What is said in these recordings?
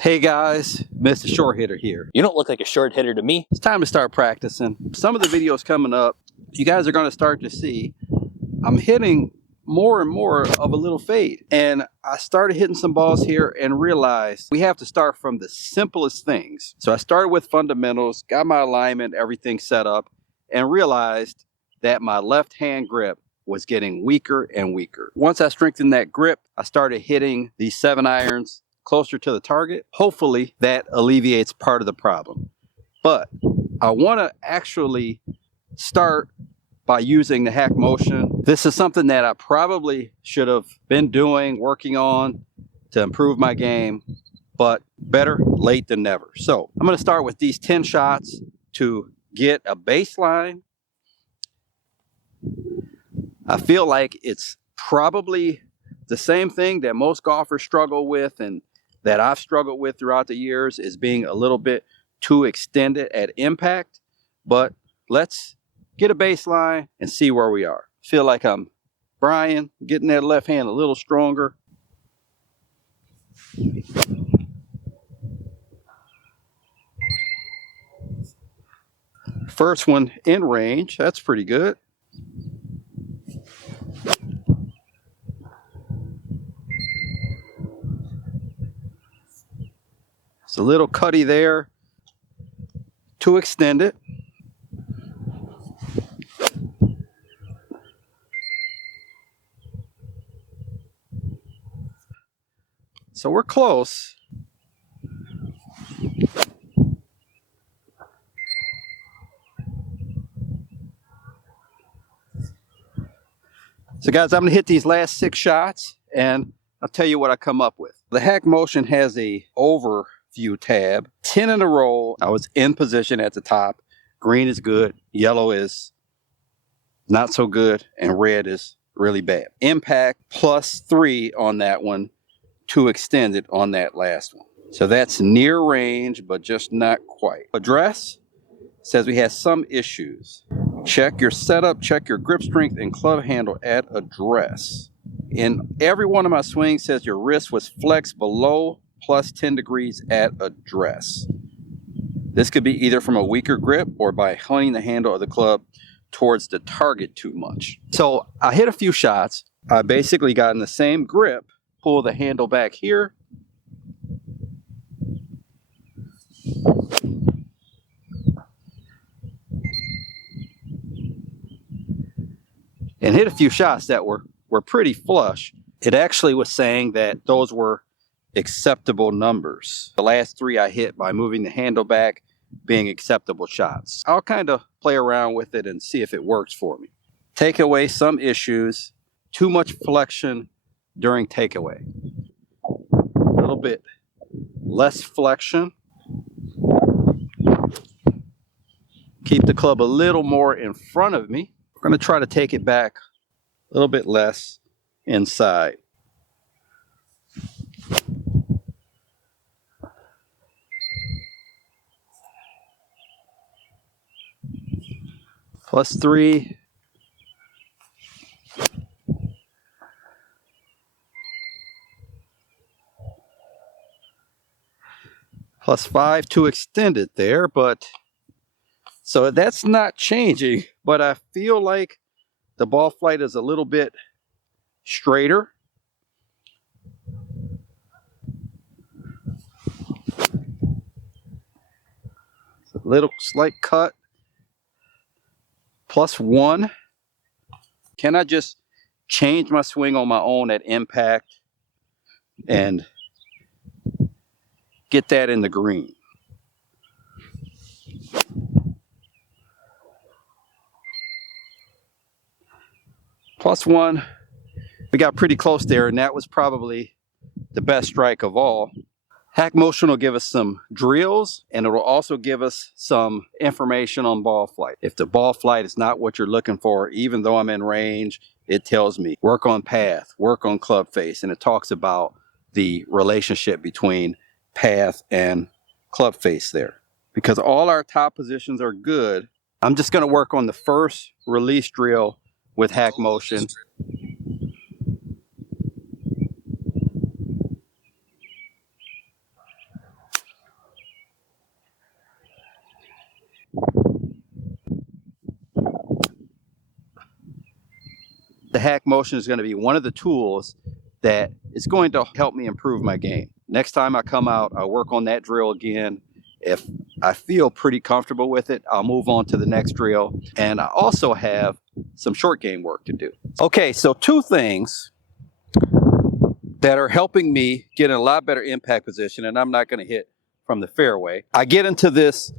Hey guys, Mr. Short Hitter here. You don't look like a short hitter to me. It's time to start practicing. Some of the videos coming up, you guys are going to start to see I'm hitting more and more of a little fade. And I started hitting some balls here and realized we have to start from the simplest things. So I started with fundamentals, got my alignment, everything set up, and realized that my left hand grip was getting weaker and weaker. Once I strengthened that grip, I started hitting these 7-irons closer to the target. Hopefully that alleviates part of the problem. But I want to actually start by using the hack motion. This is something that I probably should have been doing, working on to improve my game, but better late than never. So I'm going to start with these 10 shots to get a baseline. I feel like it's probably the same thing that most golfers struggle with and that I've struggled with throughout the years, is being a little bit too extended at impact. But let's get a baseline and see where we are. Feel like I'm Brian, getting that left hand a little stronger. First one in range, that's pretty good. It's a little cutty there, too extended. So we're close. So guys, I'm gonna hit these last 6 shots and I'll tell you what I come up with. The hack motion has a overview tab. 10 in a row, I was in position at the top. Green is good, yellow is not so good, and red is really bad. Impact +3 on that one, too extended on that last one. So that's near range, but just not quite. Address says we have some issues. Check your setup, check your grip strength and club handle at address. In every one of my swings says your wrist was flexed below +10 degrees at address. This could be either from a weaker grip or by honing the handle of the club towards the target too much. So I hit a few shots. I basically got in the same grip, pull the handle back here. And hit a few shots that were pretty flush. It actually was saying that those were acceptable numbers. The last 3 I hit by moving the handle back being acceptable shots. I'll kind of play around with it and see if it works for me. Take away some issues. Too much flexion during takeaway. A little bit less flexion. Keep the club a little more in front of me. We're going to try to take it back a little bit less inside. +3. +5, too extended there, but so that's not changing, but I feel like the ball flight is a little bit straighter. It's a little slight cut. +1. Can I just change my swing on my own at impact and get that in the green? +1. We got pretty close there, and that was probably the best strike of all. Hack motion will give us some drills, and it will also give us some information on ball flight. If the ball flight is not what you're looking for, even though I'm in range, it tells me work on path, work on club face, and it talks about the relationship between path and club face there. Because all our top positions are good, I'm just going to work on the first release drill with hack motion. the hack motion is going to be one of the tools that is going to help me improve my game. Next time I come out, I'll work on that drill again. If I feel pretty comfortable with it, I'll move on to the next drill. And I also have some short game work to do. Okay, so two things that are helping me get in a lot better impact position, and I'm not going to hit from the fairway. I get into this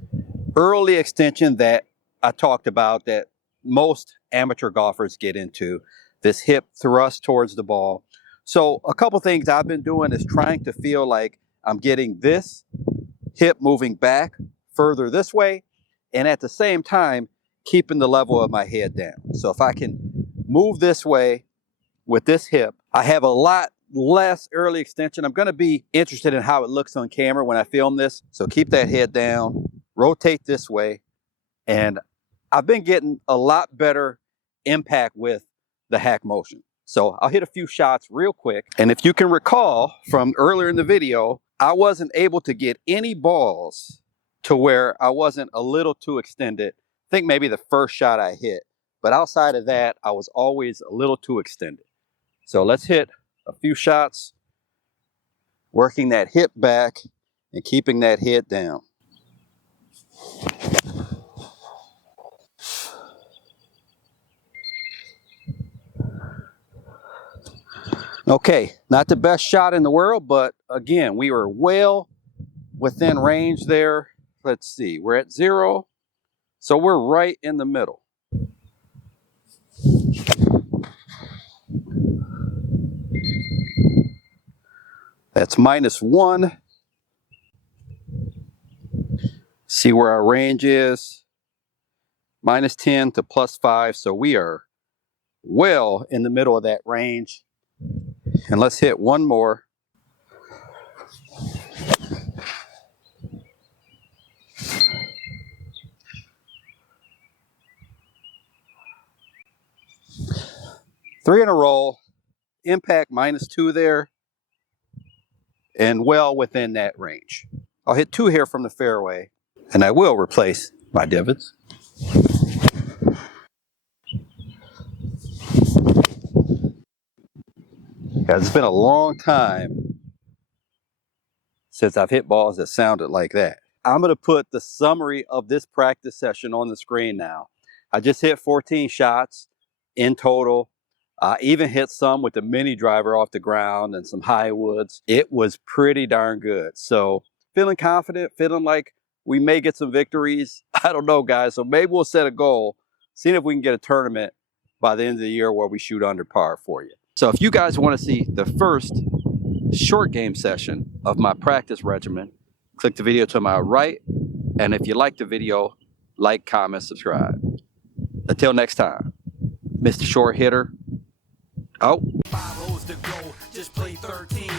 early extension that I talked about that most amateur golfers get into, this hip thrust towards the ball. So a couple things I've been doing is trying to feel like I'm getting this hip moving back further this way, and at the same time keeping the level of my head down. So if I can move this way with this hip, I have a lot less early extension. I'm going to be interested in how it looks on camera when I film this. So keep that head down, rotate this way, and I've been getting a lot better impact with the hack motion. So I'll hit a few shots real quick. And if you can recall from earlier in the video, I wasn't able to get any balls to where I wasn't a little too extended. I think maybe the first shot I hit, but outside of that, I was always a little too extended. So let's hit a few shots, working that hip back and keeping that head down. Okay, not the best shot in the world, but again, we were well within range there. Let's see, we're at 0, so we're right in the middle. That's -1. See where our range is, -10 to +5, so we are well in the middle of that range. And let's hit one more. Three in a row, impact -2 there, and well within that range. I'll hit 2 here from the fairway, and I will replace my divots. It's been a long time since I've hit balls that sounded like that. I'm going to put the summary of this practice session on the screen now. I just hit 14 shots in total. I even hit some with the mini driver off the ground and some high woods. It was pretty darn good. So feeling confident, feeling like we may get some victories. I don't know, guys. So maybe we'll set a goal, seeing if we can get a tournament by the end of the year where we shoot under par for you. So if you guys want to see the first short game session of my practice regimen, click the video to my right. And if you like the video, like, comment, subscribe. Until next time, Mr. Short Hitter. Oh. 5 holes to go, just play 13.